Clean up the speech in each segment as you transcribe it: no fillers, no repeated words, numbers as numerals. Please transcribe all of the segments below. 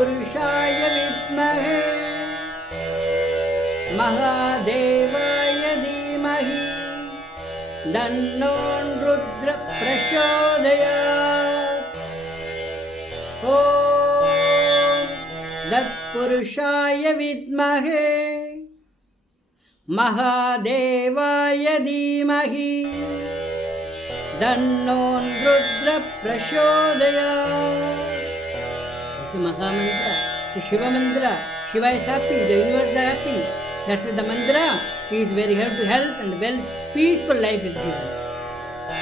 तत्पुरुषाय विद्महे महादेवाय धीमहि तन्नो रुद्रः प्रचोदयात्। ॐ तत्पुरुषाय विद्महे महादेवाय धीमहि तन्नो रुद्रः प्रचोदयात्। It's a Maha mantra, the Shiva mantra. Shiva is happy, the universe is happy. That's why the mantra is very help to health and wealth, peaceful life is given.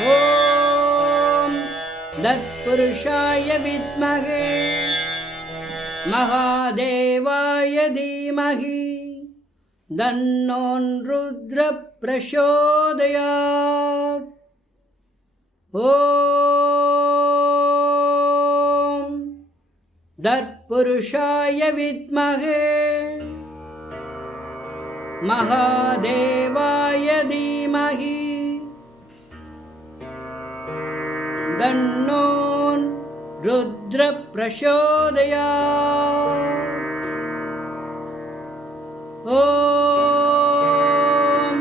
Om Tatpurushaya Vidmahe Mahadevaya Dhimahi Tanno Rudra Prachodayat. Om Tatpurushaya Vidmahe Mahadevaya Dhimahi Tanno Rudra Prachodayat. Om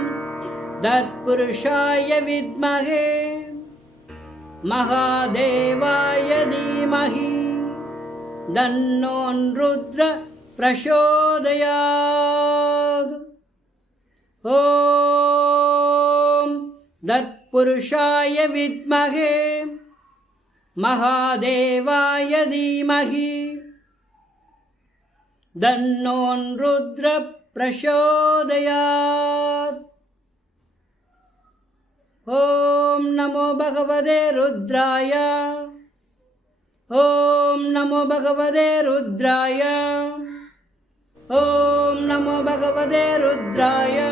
Tatpurushaya Vidmahe Mahadevaya Dhimahi Tanno Rudra Prachodayat. Om Tatpurushaya Vidmahe Mahadevaya Dhimahi Tanno Rudra Prachodayat. Om Namo Bhagavate Rudraya. Om Namo Bhagavate Rudraya. Om Namo Bhagavate Rudraya.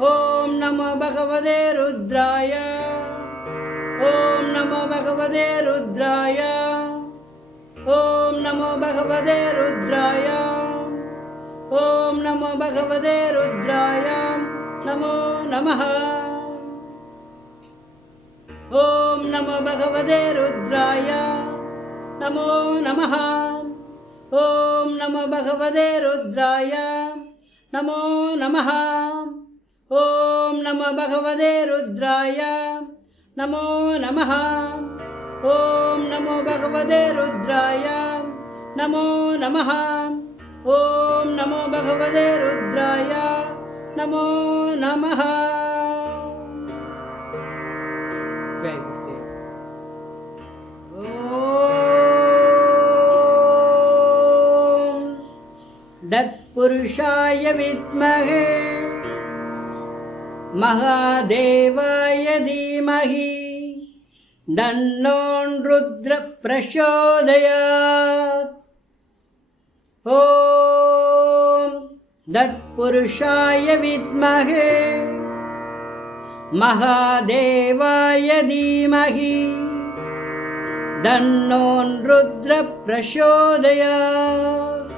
Om Namo Bhagavate Rudraya. Om Namo Bhagavate Rudraya. Om Namo Bhagavate Rudraya. Om Namo Bhagavate Rudraya. Namo Namaha. Om Namo Bhagavate Rudraya. Namo Namaha. Om Namo Bhagavate Rudraya. Namo Namaha. Om Namo Bhagavate Rudraya. Namo Namaha. Om Namo Bhagavate Rudraya. Namo Namaha. Om Namo Bhagavate Rudraya. Namo Namaha. Jai Gurudev. Om Tatpurushaya Vidmahe Mahadevaya Dhimahi Tanno Rudra Prachodayat. Om Tatpurushaya Vidmahe Mahadevaya Dhimahi Tanno Rudra Prachodayat.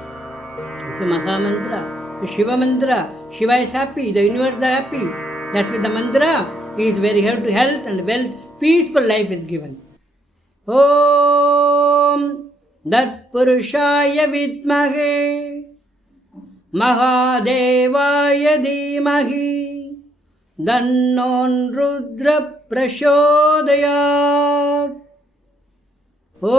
It's a Maha mantra, the Shiva mantra. Shiva is happy, the universe is happy. That's why the mantra is very help to health and wealth, peaceful life is given. Om Tatpurushaya Vidmahe Mahadevaya Dhimahi Tanno Rudra Prachodayat. Om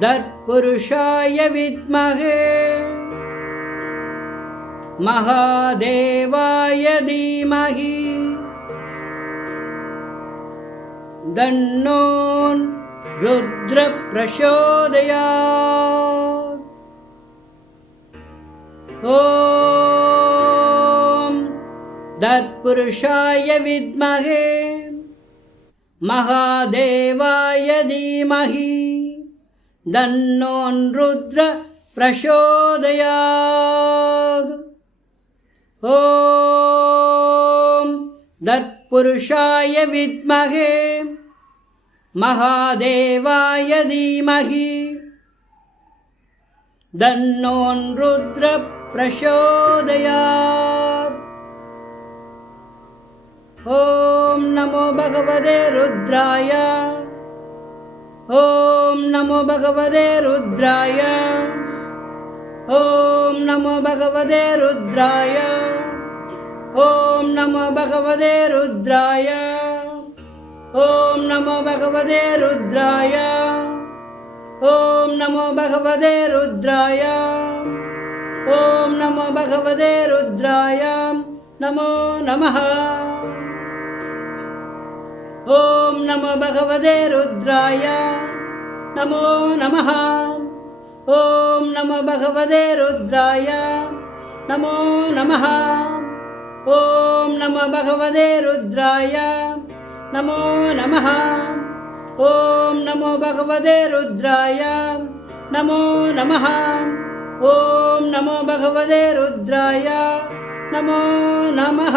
Tatpurushaya Vidmahe Mahadevaya Dhimahi Tanno Rudra Prachodayat. Om Tatpurushaya Vidmahe Mahadevaya Dhimahi Tanno Rudra Prachodayat. Om Tatpurushaya Vidmahe Mahadevaya Dhimahi Tanno Rudra Prachodayat. Om Namo Bhagavate Rudraya. ॐ नमो भगवते रुद्राय ॐ नमो भगवते रुद्राय ॐ नमो भगवते रुद्राय ॐ नमो भगवते रुद्राय ॐ नमो भगवते रुद्राय ॐ नमो भगवते रुद्राय नमो नमः ॐ नमो भगवते रुद्राय नमो नमः ॐ नमो भगवते रुद्राय नमो नमः ॐ नमो भगवते रुद्राय नमो नमः ॐ नमो भगवते रुद्राय नमो नमः ॐ नमो भगवते रुद्राय नमो नमः।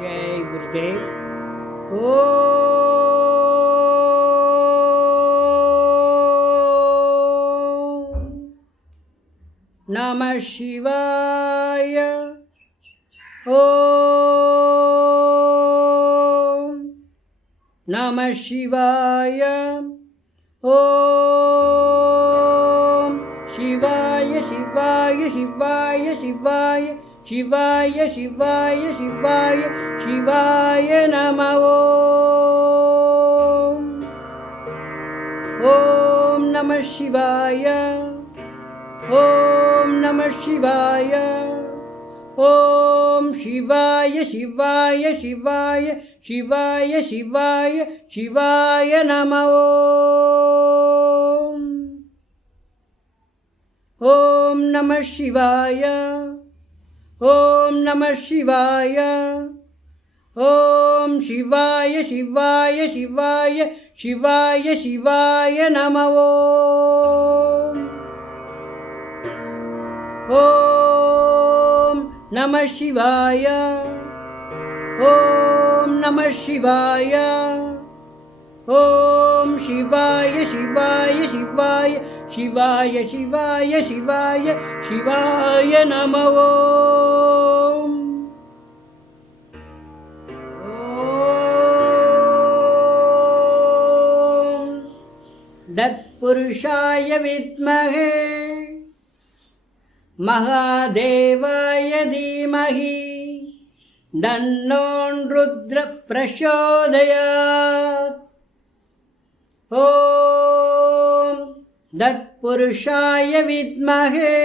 जय गुरुदेव। ॐ नमः शिवाय। ॐ नमः शिवाय। ॐ शिवाय शिवाय शिवाय शिवाय शिवाय शिवाय शिवाय शिवाय नमः। ॐ नमः शिवाय। ॐ नमः शिवाय। ॐ शिवाय शिवाय शिवाय शिवाय शिवाय शिवाय नमः। ॐ नमः शिवाय। ॐ नमः शिवाय। ॐ शिवाय शिवाय शिवाय शिवाय शिवाय नमः। ॐ नमः शिवाय। ॐ नमः शिवाय। ॐ शिवाय शिवाय शिवाय शिवाय शिवाय शिवाय शिवाय नमः। ॐ तत्पुरुषाय विद्महे महादेवाय धीमहि तन्नो रुद्रः प्रचोदयात्। ॐ तत्पुरुषाय विद्महे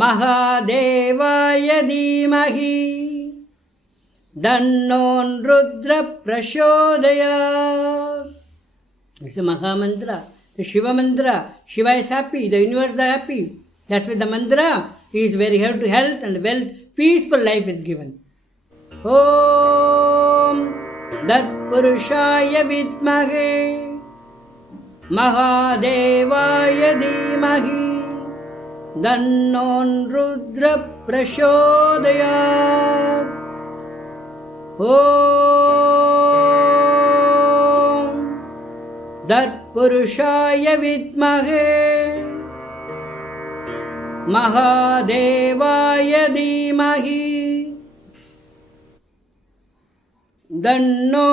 महादेवाय धीमहि तन्नो रुद्रः प्रचोदयात्. It's a Maha mantra, the Shiva mantra. Shiva is happy, the universe is happy. That's why the mantra is where health and wealth, peaceful life is given. Om Tatpurushaya Vidmahe Mahadevaya Dhimahi Tanno Rudra Prachodayat. Om Tatpurushaya Vidmahe Mahadevaya Dhimahi Tanno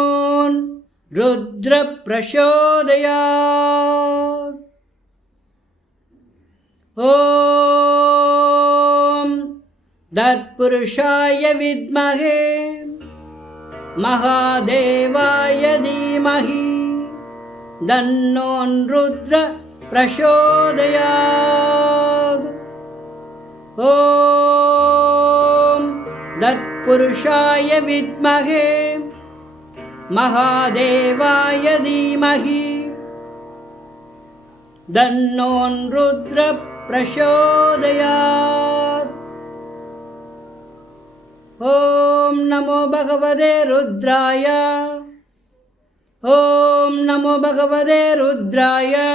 Rudra Prachodayat. Om Tatpurushaya Vidmahe Mahadevaya Dhimahi Tanno Rudra Prachodayat. Om Tatpurushaya Vidmahe Mahadevaya Dhimahi Tanno Rudra Prachodayat. Om Namo Bhagavate Rudraya. Om Namo Bhagavate Rudraya.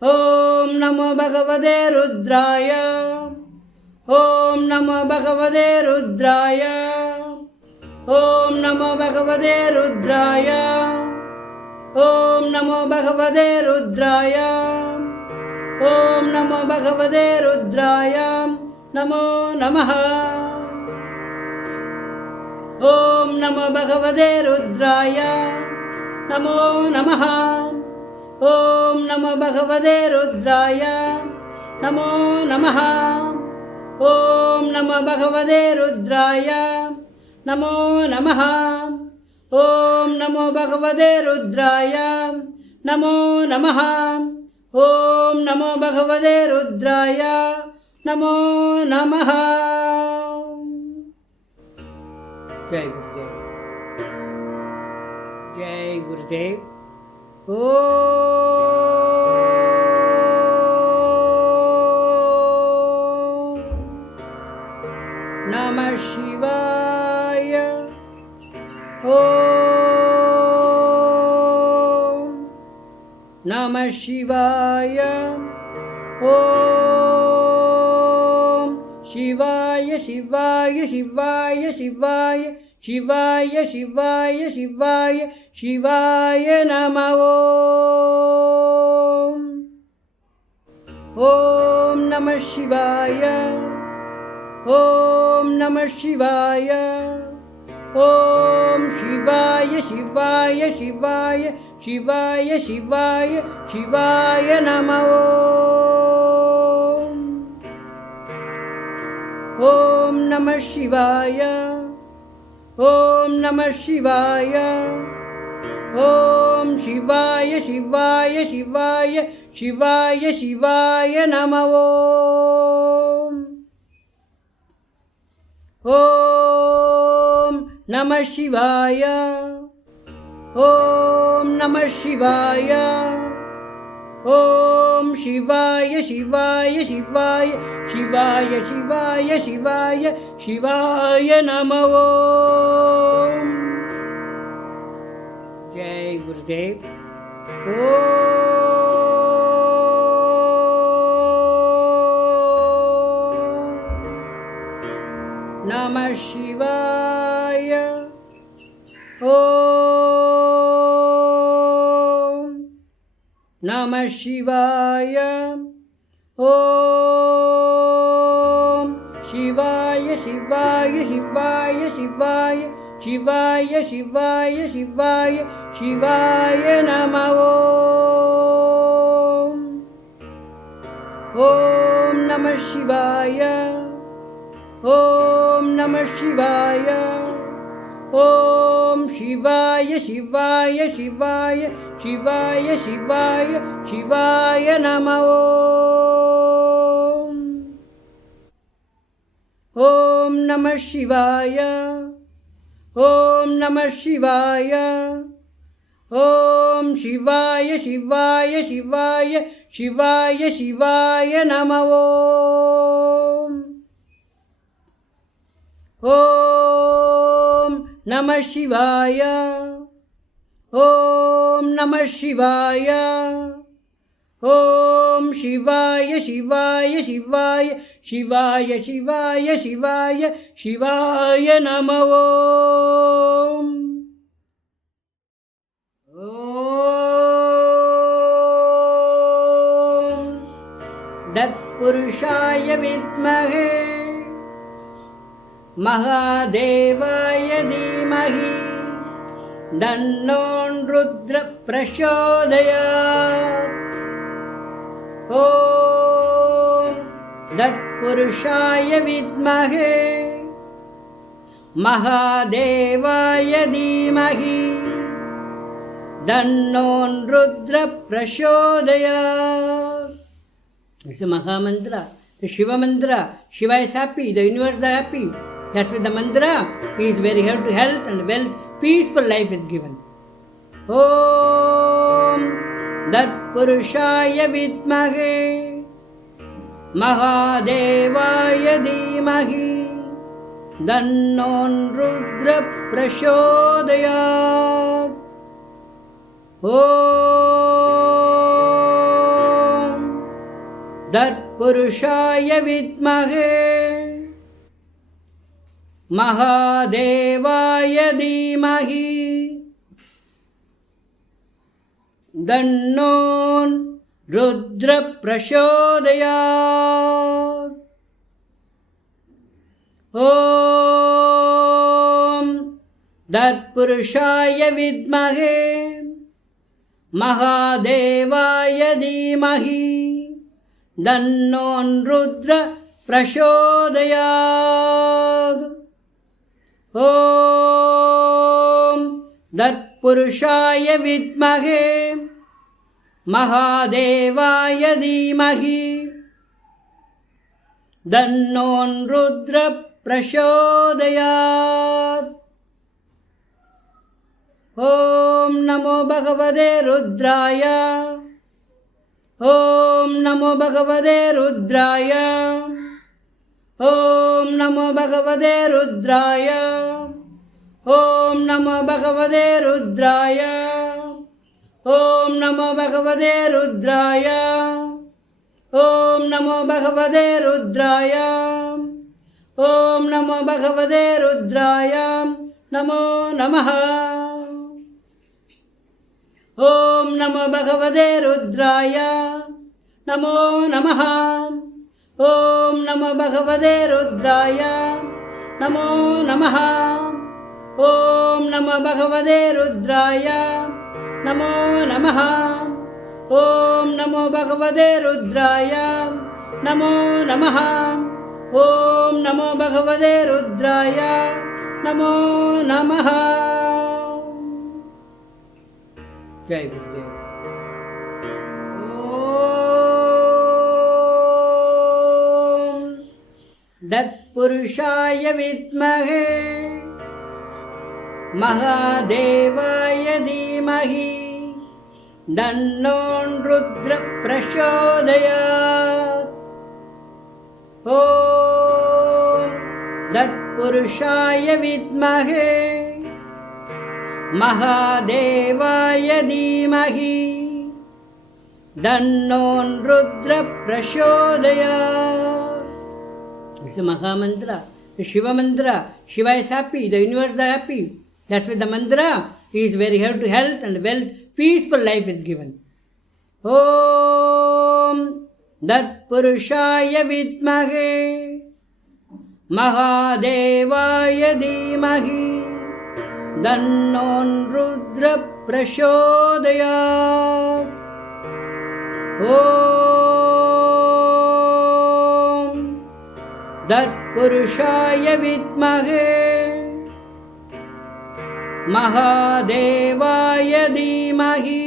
Om Namo Bhagavate Rudraya. Om Namo Bhagavate Rudraya. Om Namo Bhagavate Rudraya. Om Namo Bhagavate Rudraya. Om Namo Bhagavate Rudraya. Namo Namaha. Om நமோ பகவதே ருத்ராய நமோ நமः. ஓம் நமோ பகவதே ருத்ராய நமோ நமः. ஓம் நமோ பகவதே ருத்ராய நமோ நமः. ஓம் நமோ பகவதே ருத்ராய நமோ நமः. ஓம் நமோ பகவதே ருத்ராய நமோ நமः. ஜெய் குருதேவ். ஜெய் குருதேவ். நமः சிவாய. ஓம் நமः சிவாய. ஓம் சிவாய சிவாய சிவாய சிவாய சிவாய சிவாய சிவாய சிவாய நம. ஓம் ஓம் நமः சிவாய. ஓம் நமः சிவாய. ஓம் சிவாய சிவாய சிவாய சிவாய சிவாய சிவாய நம. ஓம் நமः சிவாய. ஓம் நமः சிவாய. ஓம் சிவாய சிவாய சிவாய சிவாய சிவாய நம. ஓம் நமः சிவாய. ஓம் நமः சிவாய. ஓம் சிவாய சிவாய சிவாய சிவாய சிவாய சிவாய சிவாய நம. ஓம் ஜெய் குருதேவ். நமः சிவாய. ஓம் நமः சிவாய. ஓம் சிவாய சிவாய சிவாய சிவாய சிவாய சிவாய சிவாய சிவாய நம. ஓம் நமः சிவாய. ஓம் நமः சிவாய. ஓம் சிவாய சிவாய சிவாய சிவாய சிவாய சிவாய நம. ஓம் நமः சிவாய. ஓம் நமः சிவாய. ஓம் சிவாய சிவாய சிவாய சிவாய சிவாய நம. ஓம் நமः சிவாய. ஓம் நமः சிவாய. ஓம் சிவாய சிவாய சிவாய சிவாய சிவாய சிவாய சிவாய நம. ஓம் தத்புருஷாய வித்மஹே மகாதேவாய தீமஹி தன்னோ ருத்ர பிரசோதயாத். ஓம் தத்புருஷாய வித்மஹே மகாதேவாய தீமஹி தன்னோ ருத்ர பிரசோதயாத். It's a Maha mantra, the Shiva mantra. Shiva is happy, the universe is happy. That's why the mantra is very health and wealth, peaceful life is given. Om Dat Purushaya Vidmahe Mahadevaya Dhimahi Dannon Rudra Prashodayat. Om Dat Purushaya Vidmahe Mahadevaya Dhimahi Dannon Rudra Prashodayat. Om தத்புருஷாய வித்மஹே மகாதேவாய தீமஹி தன்னோன் ருத்ர பிரசோதயாத். ஓம் தத்புருஷாய வித்மஹே மகாதேவாய தீமஹி தன்னோன் ருத்ர பிரசோதயாத். ஓம் நமோ பகவதே ருத்ராய. ஓம் நமோ பகவதே ருத்ராய. ஓம் நமோ பகவதே ருத்ராய. ஓம் நமோ பகவதே ருத்ராய. ஓம் நமோ பகவதே ருத்ராய. ஓம் நமோ பகவதே ருத்ராய. ஓம் நமோ பகவதே ருத்ராய. நமோ நமः. ஓம் நமோ பகவதே ருத்ராய. நமோ நமः. ஓம் நமோ பகவதே ருத்ராய. நமோ நமः. ஓம் நமோ பகவதே ருத்ராய. நமோ நமः. ஓம் நமோ பகவதே ருத்ராய. நமோ நமः. ஓம் நமோ பகவதே ருத்ராய. நமோ நமः. ஜெய் குருதேவ். ஓம் தத்புருஷாய வித்மஹே மகாதேவாய தீமஹி தன்னோன் ருத்ர பிரசோதயாத். ஓம் தத்புருஷாய வித்மஹே மகாதேவாய தீமஹி தன்னோன் ருத்ர பிரசோதயாத். It's a Maha mantra, the Shiva mantra. Shiva is happy, the universe is happy. That's why the mantra is very health and wealth, peaceful life is given. Om Datpurushaya Vidmahe Mahadevaya Dhimahi Dannon Rudra Prashodayat. Om Datpurushaya Vidmahe Mahadevaya Dhimahi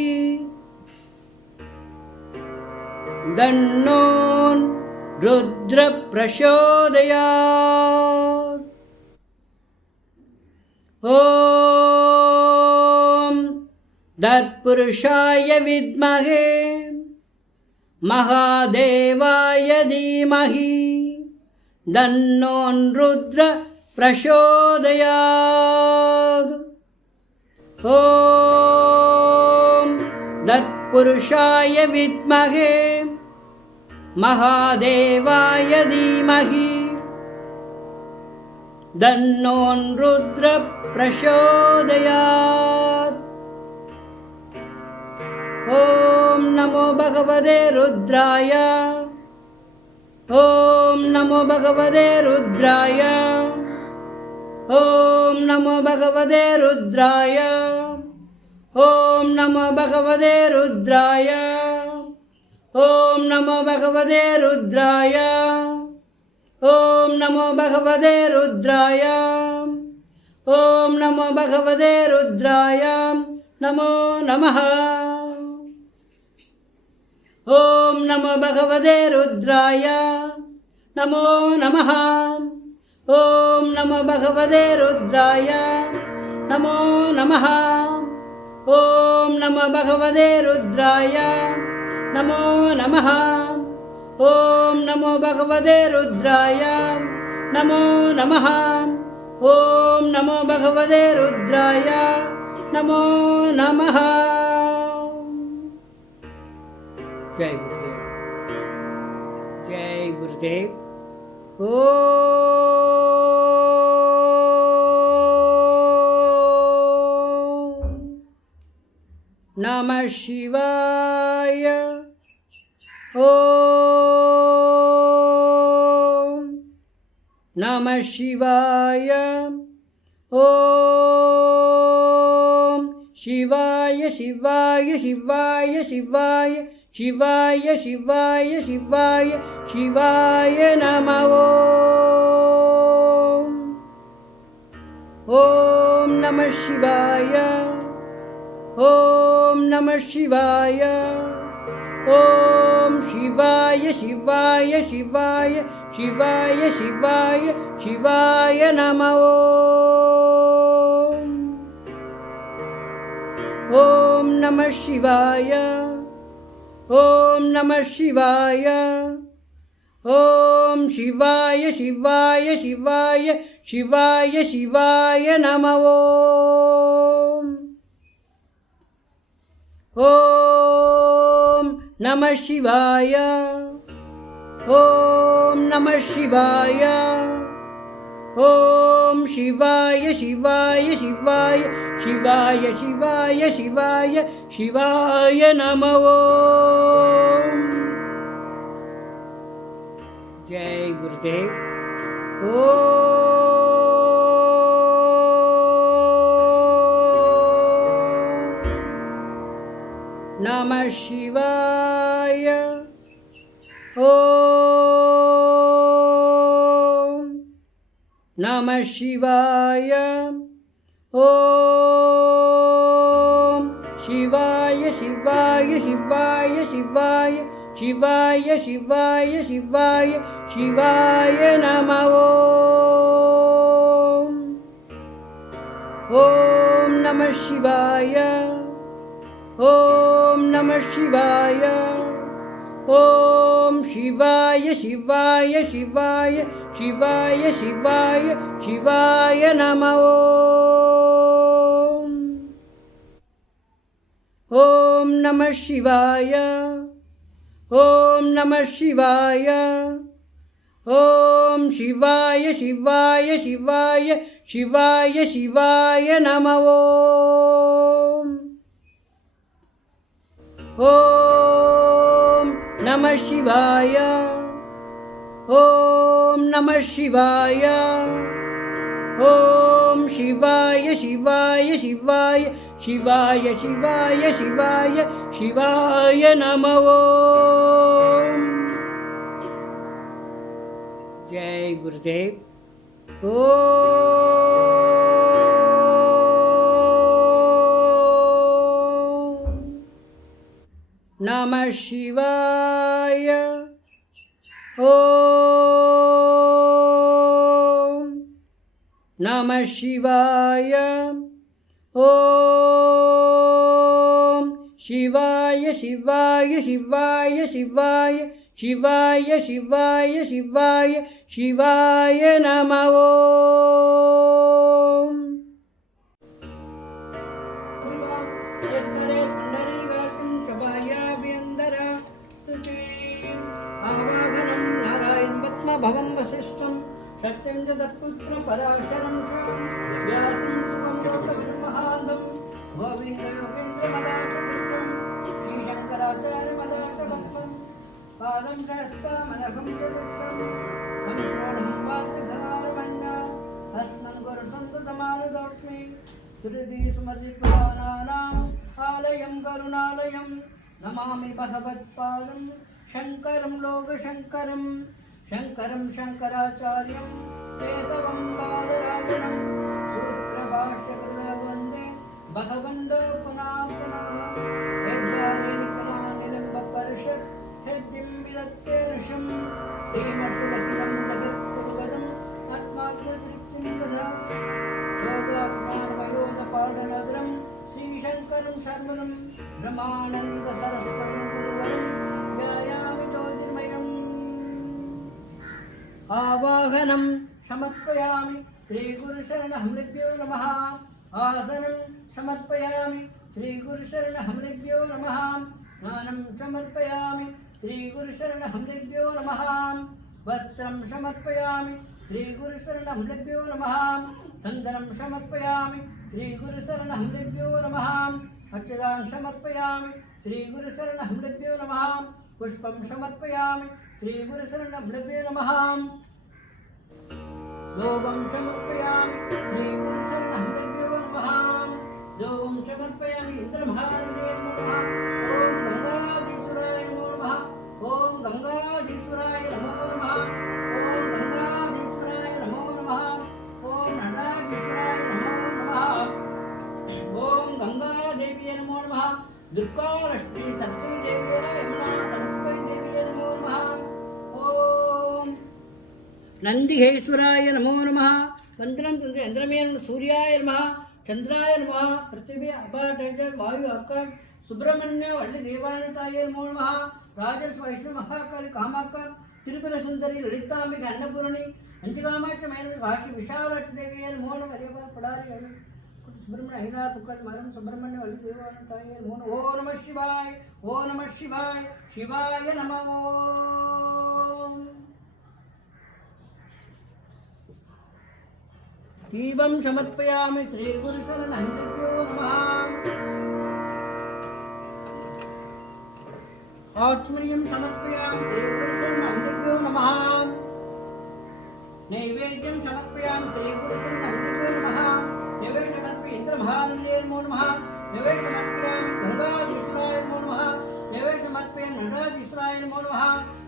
Dannon Rudra Prashodayat. Om Datpurushaya Vidmahe Mahadevaya Dhimahi Dannon Rudra Prashodayat. Om Datpurushaya Vidmahe Mahadevaya Dhimahi Dannon Rudra Prashodayat. Om Namo Bhagavate Rudraya. Om Namo Bhagavate Rudraya. Om Namo Bhagavate Rudraya. Om Namo Bhagavate Rudraya. Om Namo Bhagavate Rudraya. Om Namo Bhagavate Rudraya. Om Namo Bhagavate Rudraya. Namo Namaha. Om Namo Bhagavate Rudraya. Namo Namaha. Om Namo Bhagavate Rudraya. Namo Namaha. Om Namo Bhagavate Rudraya. Namo Namaha. Om Namo Bhagavate Rudraya. Namo Namaha. Om Namo Bhagavate Rudraya. Namo Namaha. Jai Gurudev. Jai Gurudev. Om Namah Shivaya. Om Namah Shivaya. ஓம் சிவாய சிவாய சிவாய சிவாய சிவாய சிவாய சிவாய சிவாய நம. ஓம் நம சிவாய. ஓம் நம சிவாய. ஓம் சிவாய சிவாய சிவாய சிவாய சிவாய சிவாய நம. ஓம் நம சிவாய. ஓம் நம சிவாய. ஓம் சிவாய சிவாய சிவாய சிவாய சிவாய நம. ஓம் நம சிவாய. ஓம் நம சிவாய. ஓம் சிவாய சிவாய சிவாய சிவாய சிவாய சிவாய சிவாய நம. ஜெய் குருதேவ். நம சிவாய. ஓம் நம சிவாய. ஓம் சிவாய சிவாய சிவாய சிவாய சிவாய சிவாய சிவாய சிவாய நம. ஓம் நம சிவாய. ஓம் நம சிவாய. ஓம் சிவாய சிவாய சிவாய சிவாய சிவாய சிவாய நம. ஓம் நம சிவாய. ஓம் நம சிவாய. ஓம் சிவாய சிவாய சிவாய சிவாய சிவாய நம. ஓம் நம சிவாய. ஓம் நம சிவாய. ஓம் சிவாய சிவாய சிவாய சிவாய சிவாய சிவாய சிவாய நம. ஜெய் குருதேவ். நம சிவாய. ஓம் நம சிவாய. ஓம் சிவாய சிவாய சிவாய சிவாய சிவாய சிவாய சிவாய சிவாய நம. भवं वसिष्ठं सत्यं च तत्पुत्रं पराशरं च व्यासं सुखं गौतममहान्तं गोविन्दयोगेन्द्रमदाचरितं श्रीशङ्कराचार्यमदाचरत्वं पादं सहस्तामनघं च दक्षं सन्तोषं वाद्यधरारमण्या अस्मन् गुरुसन्ततमानदोऽस्मि श्रुति स्मृतिपुराणानाम् आलयं करुणालयं नमामि भगवत्पादं शङ्करं लोकशङ्करं शङ्करं शङ्कराचार्यं केशवं बालराजनं सूत्रभाष्यकृतौ वन्दे भगवन्तो पुनः पुनः यज्ञानिकलानिरम्बपरिषत् यज्ञं विदत्तेर्षं श्रीमत्सुरसिदं जगत्कुरुवरम् आत्मात्मतृप्तिं ददा योगाज्ञानमयोगपाठनगरं श्रीशङ्करं शर्वणं ब्रह्मानन्दसरस्वतीं गुरुवरं ध्यायामि ज्योतिर्मयम् आवाहनं समर्पयामि श्रीगुरुशरणहमृभ्यो नमः। आसनं समर्पयामि श्रीगुरुशरणहमृभ्यो नमः। स्नानं समर्पयामि श्रीगुरुशरणहमृभ्यो नमः। वस्त्रं समर्पयामि श्रीगुरुशरणहमृभ्यो नमः। चन्दनं समर्पयामि श्रीगुरुशरणहमृभ्यो नमः। अक्षतान् समर्पयामि श्रीगुरुशरणहमृभ्यो नमः। पुष्पं समर्पयामि श्रीगुरुशरणहमृभ्यो नमः। धूपं समर्पयामि श्रीगुरुशरणहृदयो नमः धूपं समर्पयामि इन्द्रमहाराजे नमः ॐ गंगाधीश्वराय नमो नमः ॐ गंगाधीश्वराय नमो नमः ॐ गंगाधीश्वराय नमो नमः ॐ नटाधीश्वराय नमो नमः ॐ गंगादेवी नमो नमः दुर्गा लक्ष्मी सरस्वती देवी यमुना सरस्वती देवी नमो नमः ॐ नंदिहेश्वराय नमो नमः मंत्रम चंद्रमेन सूर्याय नमः चंद्राय नमः पृथ्वी अपाटेज वायु आकाश सुब्रह्मण्य वल्ली देवानताय नमो नमः राजर्षि वैष्णव महाकाली कामाका त्रिपुर सुंदरी ललितांबिका अन्नपूर्णी अंजकामाख्य मैन काशी विशालाक्ष देवी नमो नमः हरिपाल पडारी हरि सुब्रह्मण्य अहिना पुक्कल मारम सुब्रह्मण्य वल्ली देवानताय नमो नमः ओम नमः शिवाय शिवाय नमः ओम दीपं समर्पयामि श्री गुरुशरणहृदयो नमः आचमनीयं समर्पयामि श्री गुरुशरणहृदयो नमः नैवेद्यं समर्पयामि श्री गुरुशरणहृदयो नमः नैवेद्यं समर्पयामि इन्द्रमहाराजे नमो नमः नैवेद्यं समर्पयामि गंगाधीश्वराय नमो नमः नैवेद्यं समर्पयामि नटाधीश्वराय नमो नमः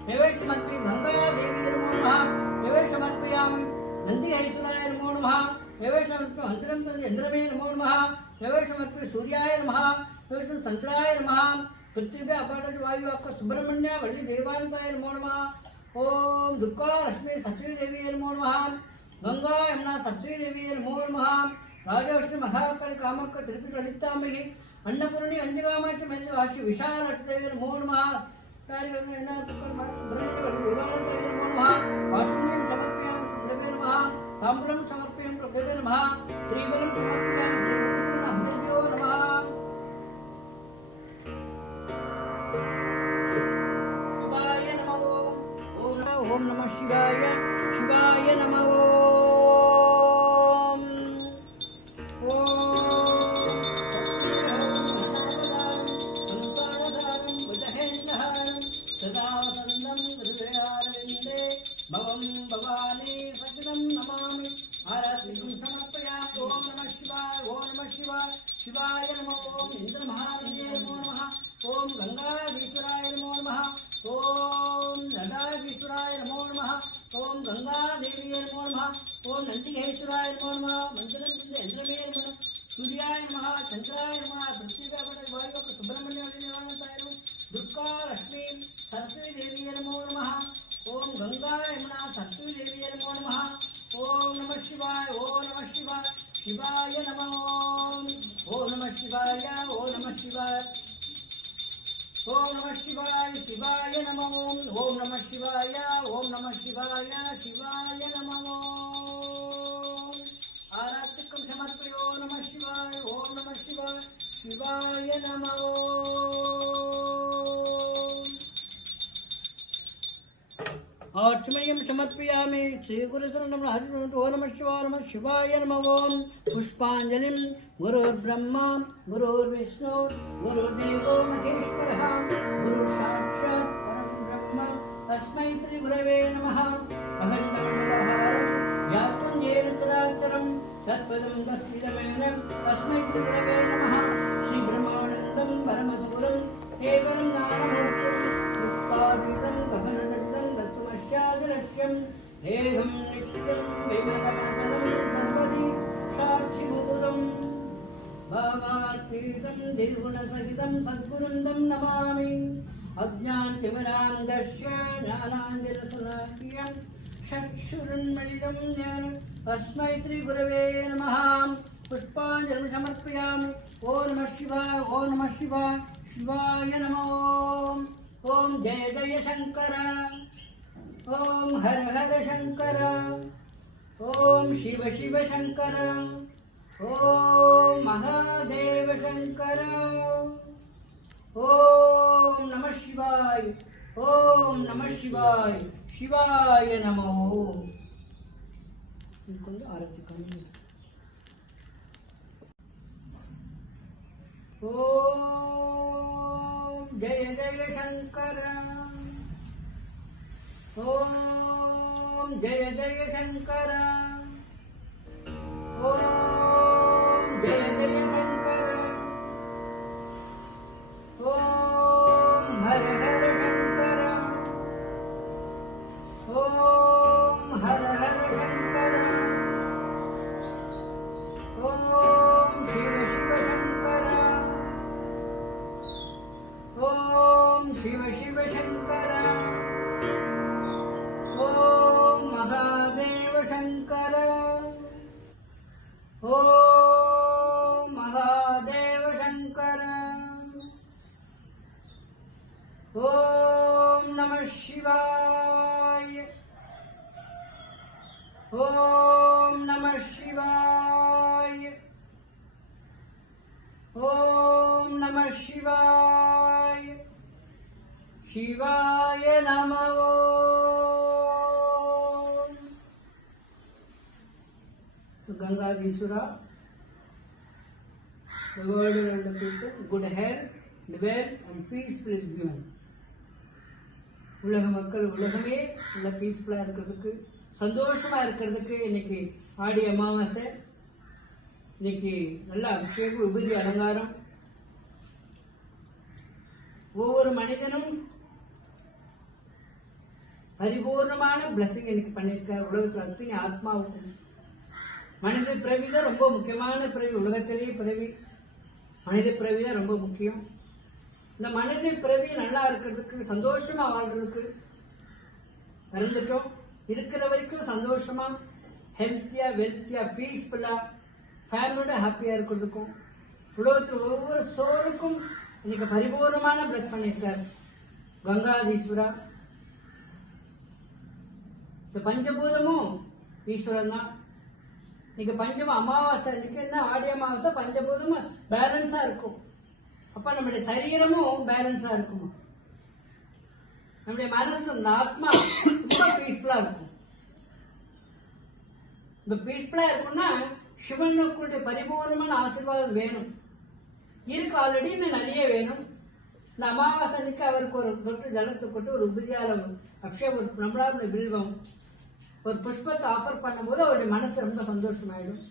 नैवेद्यं समर्पयामि गंगादेवी नमो नमः नैवेद्यं समर्पयामि नंदिहेश्वराय नमो नमः नैवेद्यं समर्पयामि चंद्रमे नमो नमः नैवेद्यं समर्पयामि सूर्याय नमः नैवेद्यं चंद्राय नमः पृथ्वी अपाटेज वायु आकाश सुब्रह्मण्य वल्ली देवानताय नमो नमः ओम दुर्गा लक्ष्मी सरस्वती देवी नमो नमः गंगा यमुना सरस्वती देवी नमो नमः राजर्षि महाकाली कामाख्या त्रिपुर ललितांबिका अन्नपूर्णी अंजकामाख्य मैन काशी विशालाक्ष देवी नमो नमः सुब्रह्मण्य वल्ली देवानताय नमो नमः आचमनीयं समर्पयामि प्रभवे नमः ताम्बूलं समर्पयामि प्रभवे नमः श्रीफलं समर्पयामि श्रीगुरुशरणहृदयो नमः शिवाय नमः ओम नमः शिवाय नमः ओम सदा वसन्तं हृदयारविन्दे भवं भवानी सचिदं नमामि आरतिं समर्पयामि ओम नमः शिवाय शिवाय नमः ओम इन्द्रमहाराजे नमो नमः ओम गंगाधीश्वराय नमो नमः ओम नटाधीश्वराय नमो नमः ओम गंगादेवी नमो नमः ओम नंदिहेश्वराय नमो नमः मंदिरं चंद्रमे नमः सूर्याय नमः चंद्राय नमः पृथ्वी अपाटेज वायु आकाश सुब्रह्मण्य वल्ली देवानताय नमः दुर्गा लक्ष्मी सरस्वती देवी नमो नमः ओम गंगा यमुना सरस्वती देवी नमो नमः ओम नमः शिवाय शिवाय नमः ओम नमः शिवाय ओम नमः शिवाय नमः ओम नमः शिवाय शिवाय नमः आराधिकं समर्पयो नमः शिवाय शिवाय नमः आचमनीयं समर्पयामि श्रीगुरुशरणहृदयो ओम नमः शिवाय नमः ओम पुष्पांजलिं गुरुर्ब्रह्मा गुरुर्विष्णु गुरुर्देवो महेश्वरः गुरुसाक्षात् परं ब्रह्म तस्मै श्रीगुरवे नमः अखण्डमण्डलहारं व्याप्तं येन चराचरं तत्पदं तस्मिदमेन तस्मै श्रीगुरवे नमः श्रीब्रह्मानन्दं परमसुरं केवलं ज्ञानमूर्तिं पुष्पाभीतं गगनदग्धं दत्तमस्यादिलक्ष्यं देहं नित्यं विमलमचलं सर्वदि साक्षिभूतं भावातीतं निर्गुणसहितं सद्गुरुन्दं नमामि अज्ञानतिमिरान्धस्य ज्ञानाञ्जनशलाकया चक्षुरुन्मीलितं येन तस्मै श्रीगुरवे नमः पुष्पाञ्जलिं समर्पयामि ओम नमः शिवाय नमः ओम जय शंकर ओम हर शंकर ओम शिव शंकर ओम महादेव शंकर ओम नमः शिवाय नमः आरती ओम जय शंकर ओम जय शंकर ஓம் ஹர ஹர சங்கர ஓம் சிவ சிவ சங்கர ஓம் சிவ சிவ சங்கர ஓம் மகாதேவ சங்கர ஓம் மகாதேவ சங்கர ஓம் நம சிவாய ஓம் நம சிவாய ஓம் நம சிவாய சிவாய நம ஓம். So Gangadhiswara, the world and the people, good health, wealth and peace is given. உலக மக்கள் உலகமே நல்ல பீஸ்ஃபுல்லாக இருக்கிறதுக்கு சந்தோஷமாக இருக்கிறதுக்கு இன்னைக்கு ஆடி அமாவாசை. இன்னைக்கு நல்ல அபிஷேகம் விபூதி அலங்காரம். ஒவ்வொரு மனிதனும் பரிபூர்ணமான பிளஸிங் இன்னைக்கு பண்ணியிருக்கார் உலகத்தில் அத்தனை ஆத்மாவுக்கும். மனித பிறவி தான் ரொம்ப முக்கியமான பிறவி, உலகத்திலேயே பிறவி மனித பிறவி தான் ரொம்ப முக்கியம். இந்த மனித பிறவி நல்லா இருக்கிறதுக்கு சந்தோஷமா வாழ்றதுக்கு பிறந்துட்டோம். இருக்கிற வரைக்கும் சந்தோஷமா ஹெல்த்தியா வெல்த்தியா பீஸ்ஃபுல்லா ஃபேமிலியோட ஹாப்பியா இருக்கிறதுக்கும் உலகத்தில் ஒவ்வொரு சோருக்கும் இன்னைக்கு பரிபூர்ணமான பிளஸ் பண்ணியிருக்கார் கங்காதீஸ்வரா. இந்த பஞ்சபூதமும் ஈஸ்வரன் தான். இன்னைக்கு பஞ்சம அமாவாசை இன்னைக்கு என்ன ஆடி அமாவாசை பஞ்சபூதமும் பேலன்ஸா இருக்கும். அப்ப நம்முடைய சரீரமும் பேலன்ஸா இருக்குமா, நம்முடைய மனசு ஆத்மா ரொம்ப பீஸ்ஃபுல்லா இருக்கும். இந்த பீஸ்ஃபுல்லா இருக்கும்னா சிவனுக்குடைய பரிபூர்ணமான ஆசீர்வாதம் வேணும். இருக்கு ஆல்ரெடி இன்னும் நிறைய வேணும். இந்த அமாவாசை அன்னைக்கு அவருக்கு ஒரு தொட்டு ஜலத்தை கொண்டு ஒரு உபதியாலம் அபிஷேகம் ஒரு நம்மளால வில்வம் ஒரு புஷ்பத்தை ஆஃபர் பண்ணும்போது அவருடைய மனசு ரொம்ப சந்தோஷமாயிடும்,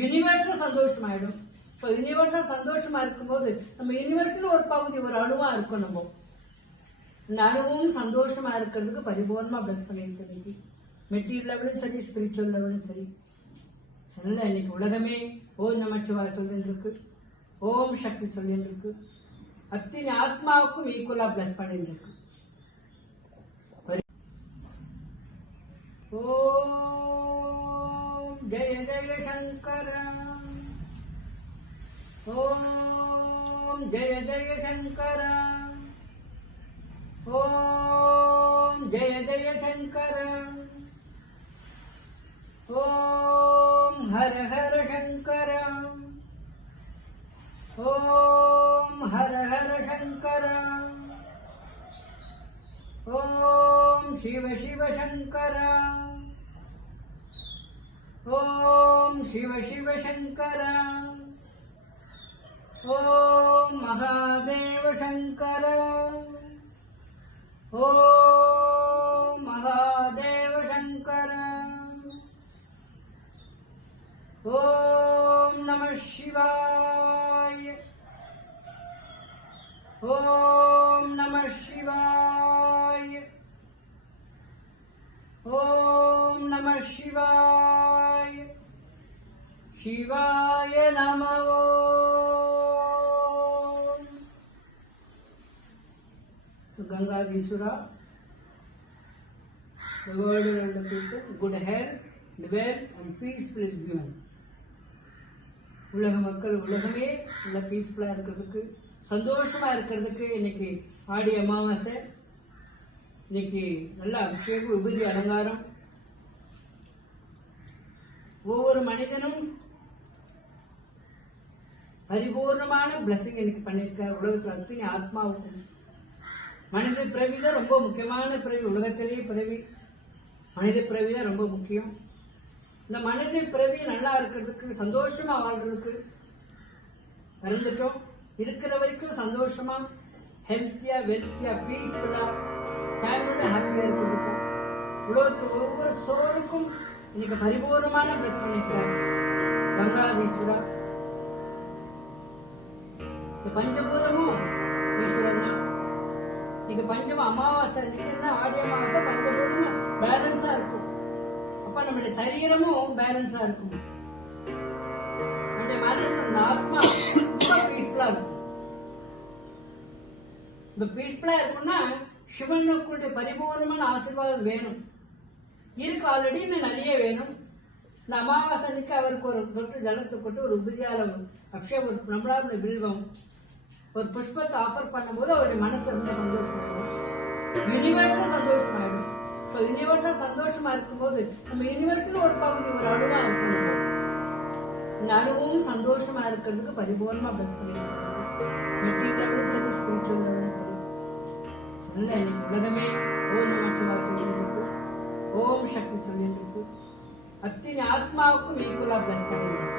யூனிவர்ஸும் சந்தோஷமாயிடும். இப்போ யூனிவர்ஸா சந்தோஷமா இருக்கும்போது நம்ம யூனிவர்ஸ்ல ஒரு பகுதி ஒரு அணுவா இருக்கும். நம்ம இந்த அணுவும் சந்தோஷமா இருக்கிறதுக்கு பரிபூர்ணமா பிளஸ் பண்ணிருக்கு. மெட்டீரியல் லெவலும் சரி, ஸ்பிரிச்சுவல் லெவலும் சரி. அதனால இன்னைக்கு உலகமே ஓம் நமச்சிவாய சொல்லிட்டு இருக்கு, ஓம் சக்தி சொல்லிட்டு இருக்கு. அத்தனை ஆத்மாவுக்கும் ஈக்குவலா பிளஸ் பண்ணிட்டு இருக்கு. ஓம் ஜெய ஜெய சங்கர ஓம் ஜெய ஜெய சங்கர ஓம் ஜெய ஜெய சங்கர ஓம் ஹர ஹர சங்கர ஓம் ஹர ஹர சங்கர ஓம் சிவ சிவ சங்கர ஓம் சிவ சிவ சங்கர ஓம் மகாதேவ சங்கர ஓம் மகாதேவ சங்கர ஓம் நம சிவாய ஓம் நம சிவாய ஓம் நம சிவாய சிவாய நம ஓம். Gangadhiswara, the world and the people, good health, wealth and peace is given. உலக மக்கள் உலகமே நல்ல பீஸ்ஃபுல்லா இருக்கிறதுக்கு சந்தோஷமா இருக்கிறதுக்கு இன்னைக்கு ஆடி அமாவாசை. இன்னைக்கு நல்ல அபிஷேகம் விபூதி அலங்காரம். ஒவ்வொரு மனிதனும் பரிபூர்ணமான பிளஸிங் இன்னைக்கு பண்ணியிருக்கார் உலகத்தில் அத்தனை ஆத்மாவுக்கும். மனித பிறவி தான் ரொம்ப முக்கியமான பிறவி, உலகத்திலேயே பிறவி மனித பிறவி தான் ரொம்ப முக்கியம். இந்த மனித பிறவி நல்லா இருக்கிறதுக்கு சந்தோஷமா வாழ்றதுக்கு பிறந்துட்டோம். இருக்கிற வரைக்கும் சந்தோஷமா ஹெல்த்தியா வெல்த்தியா பீஸ்ஃபுல்லா ஃபேமிலியோட ஹாப்பியா இருக்கிறதுக்கும் உலகத்தில் ஒவ்வொரு சோருக்கும் இன்னைக்கு பரிபூர்ணமான பிளஸ் பண்ணியிருக்கார் கங்காதீஸ்வரா. இந்த பஞ்சபூதமும் ஈஸ்வரன் தான். இன்னைக்கு பஞ்சம அமாவாசை இன்னைக்கு என்ன ஆடி அமாவாசை பஞ்சபூதமும் பேலன்ஸா இருக்கும். அப்ப நம்முடைய சரீரமும் பேலன்ஸா இருக்கும். நம்முடைய மனசு, ஆத்மா ரொம்ப பீஸ்ஃபுல்லா இருக்கும். இந்த பீஸ்ஃபுல்லா இருக்கும்னா சிவனுக்குடைய பரிபூர்ணமான ஆசீர்வாதம் வேணும். இருக்கு, ஆல்ரெடி இன்னும் நிறைய வேணும். இந்த அமாவாசை அன்னைக்கு அவருக்கு ஒரு தொட்டு ஜலத்தை கொண்டு ஒரு உபதியால அபிஷேகம், ஒரு நம்மளால வில்வம், ஒரு புஷ்பத்தை ஆஃபர் பண்ணும்போது அவருடைய மனசு ரொம்ப சந்தோஷமாயிடும். யூனிவர்ஸா சந்தோஷமாயிடும். இப்போ யூனிவர்ஸா சந்தோஷமா இருக்கும்போது நம்ம யூனிவர்ஸ்ல ஒரு பகுதி, ஒரு அணுவா இருக்கணும். இந்த அணுவும் சந்தோஷமா இருக்கிறதுக்கு பரிபூர்ணமா பெஸ்ட் பண்ணிருக்காங்க. மெட்டீரியலும் சரி, ஸ்பிரிச்சுவலும் சரி. உலகமே ஓம் நமச்சிவாய சொல்லிட்டு, ஓம் சக்தி சொல்லிட்டு, அத்தனை ஆத்மாவுக்கும் ஈக்குவலா பிளஸ் பண்ணிருக்கு.